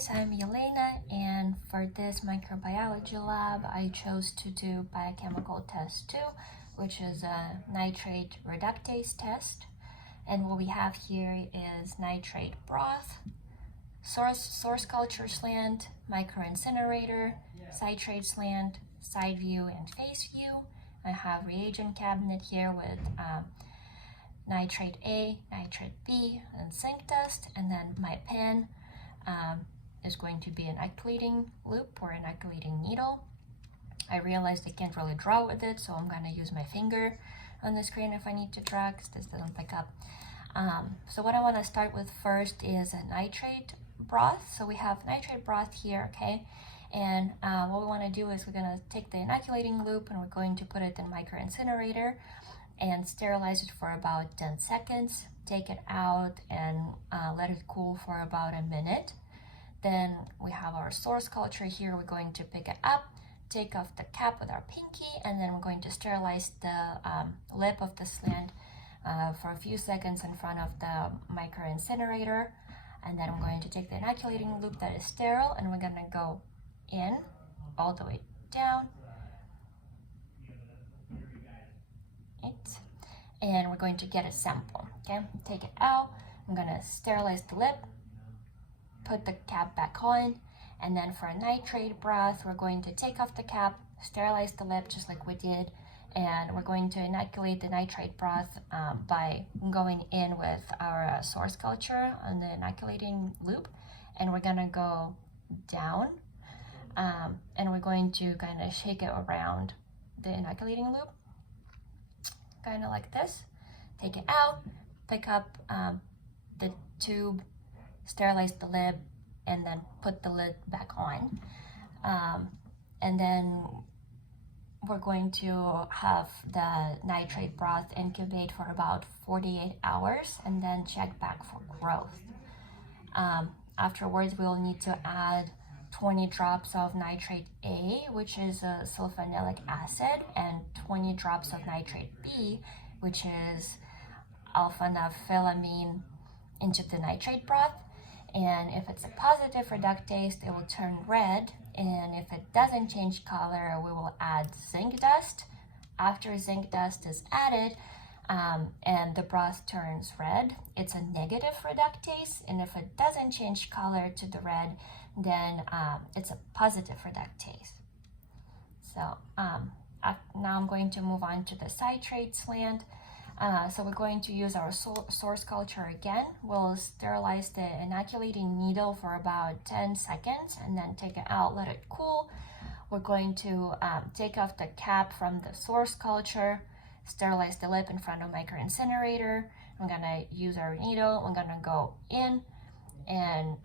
guys, I'm Elena, and for this microbiology lab I chose to do biochemical test 2, which is a nitrate reductase test. And what we have here is nitrate broth, source culture slant, microincinerator, citrate slant, side view and face view. I have reagent cabinet here with nitrate A, nitrate B, and zinc dust, and then my pen is going to be an inoculating loop or an inoculating needle. I realized I can't really draw with it, so I'm going to use my finger on the screen if I need to draw, because this doesn't pick up. So what I want to start with first is a nitrate broth. So we have nitrate broth here, okay? And what we want to do is we're going to take the inoculating loop and we're going to put it in microincinerator and sterilize it for about 10 seconds, take it out and let it cool for about a minute. Then we have our source culture here. We're going to pick it up, take off the cap with our pinky, and then we're going to sterilize the lip of the slant for a few seconds in front of the microincinerator. And then I'm going to take the inoculating loop that is sterile, and we're going to go in all the way down. And we're going to get a sample, okay? Take it out. I'm going to sterilize the lip, put the cap back on, and then for a nitrate broth, we're going to take off the cap, sterilize the lip just like we did, and we're going to inoculate the nitrate broth by going in with our source culture on the inoculating loop, and we're going to go down, and we're going to kind of shake it around the inoculating loop, kind of like this. Take it out, pick up the tube, sterilize the lid, and then put the lid back on. And then we're going to have the nitrate broth incubate for about 48 hours and then check back for growth. Afterwards, we'll need to add 20 drops of nitrate A, which is a sulfonilic acid, and 20 drops of nitrate B, which is alpha-naphthylamine, into the nitrate broth. And if it's a positive reductase, it will turn red, and if it doesn't change color, we will add zinc dust. After zinc dust is added and the broth turns red, it's a negative reductase, and if it doesn't change color to the red, then it's a positive reductase. So now I'm going to move on to the citrate slant. So we're going to use our source culture again. We'll sterilize the inoculating needle for about 10 seconds and then take it out, let it cool. We're going to take off the cap from the source culture, sterilize the lip in front of microincinerator. I'm gonna use our needle. I'm gonna go in and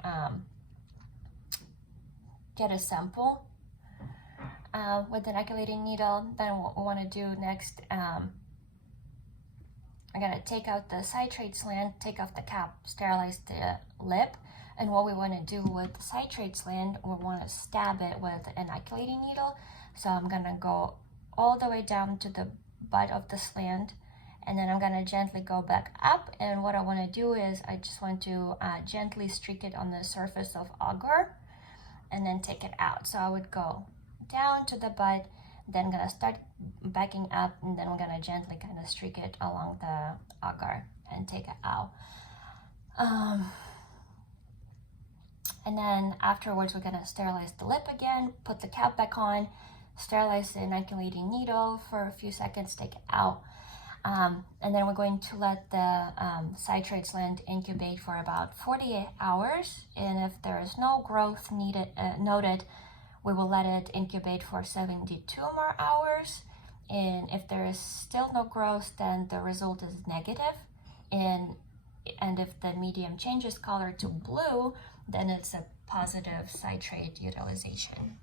get a sample with the inoculating needle. Then what we want to do next, I'm gonna take out the citrate slant, take off the cap, sterilize the lip. And what we want to do with the citrate slant, we want to stab it with an inoculating needle. So I'm gonna go all the way down to the butt of the slant, and then I'm gonna gently go back up. And what I want to do is I just want to gently streak it on the surface of agar and then take it out. So I would go down to the butt, then I'm gonna start backing up, and then we're gonna gently kind of streak it along the agar and take it out. And then afterwards, we're gonna sterilize the lip again, put the cap back on, sterilize the inoculating needle for a few seconds, take it out. And then we're going to let the citrate slant incubate for about 48 hours. And if there is no growth noted, we will let it incubate for 72 more hours. And if there is still no growth, then the result is negative. And if the medium changes color to blue, then it's a positive citrate utilization.